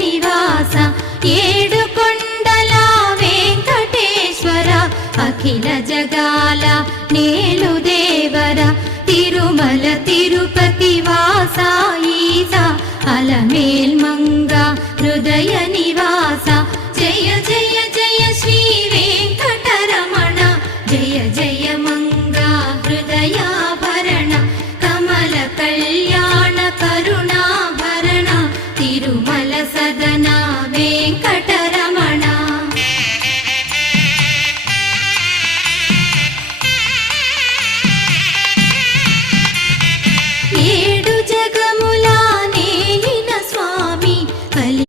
నివాస ఏడుకొండల వెంకటేశ్వర అఖిల జగాల నేలు దేవర తిరుమల తిరుపతి వాస ఈస అలమేల్మంగ హృదయ నివాస జయ జయ జయ శ్రీ వెంకటరమణ జయ జయ మంగ హృదయాభరణ కమల కళ్యాణ కరుణాభరణ తిరుమల సదన